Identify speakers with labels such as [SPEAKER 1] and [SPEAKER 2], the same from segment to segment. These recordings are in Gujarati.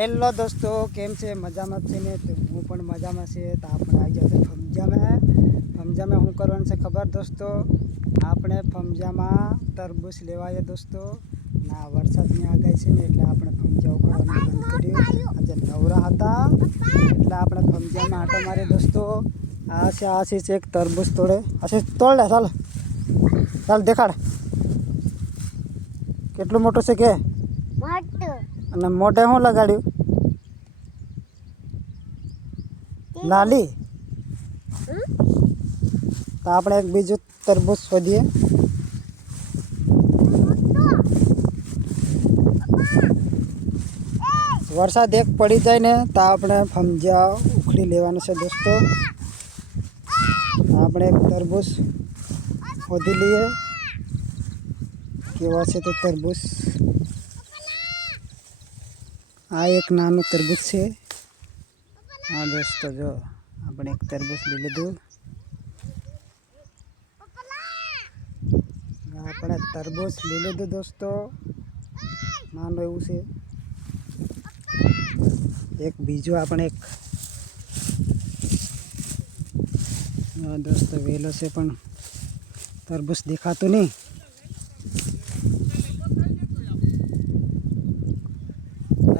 [SPEAKER 1] હેલો દોસ્તો કેમ છે? મજામાં છે ને? તો હું પણ મજામાં છે. તો આપણે આવી ગયા છે ફમજામાં. ફમજામાં શું કરવાનું છે ખબર દોસ્તો? આપણે ફમજામાં તરબૂચ લેવાય દોસ્તો. ના વરસાદની આગાહી છે ને એટલે આપણે ફમજા ઉકાળવાનું બંધ કર્યું આજે નવરા હતા. એટલે આપણે ફમજામાં આટો મારી દોસ્તો. આ છે આ છે એક તરબૂચ તોડે. આશીષ તોડે ચાલ. ચાલ દેખાડ. કેટલું મોટું છે કે? અને મોઢે શું લગાડ્યું? લાલી? તો આપણે એક બીજું તરબૂચ શોધીએ. વરસાદ એક પડી જાય ને તો આપણે ફમજા ઉખડી લેવાનું છે દોસ્તો. આપણે એક તરબૂચ શોધી લઈએ. કેવા છે તો તરબૂચ? આ એક નાનું તરબૂચ છે. હા, દોસ્તો, જો આપણે એક તરબૂચ લઈ લીધું. આપણે તરબૂચ લઈ લીધું, દોસ્તો. માનો એવું છે. એક બીજું આપણે એક દોસ્તો, વહેલો છે, પણ તરબૂચ દેખાતું નહીં.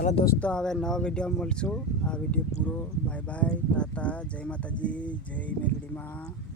[SPEAKER 1] ચાલો દોસ્તો, હવે નવો વીડિયો મળશું. આ વીડિયો પૂરો. બાય બાય તાતા જય માતાજી. જય મેલડીમાં.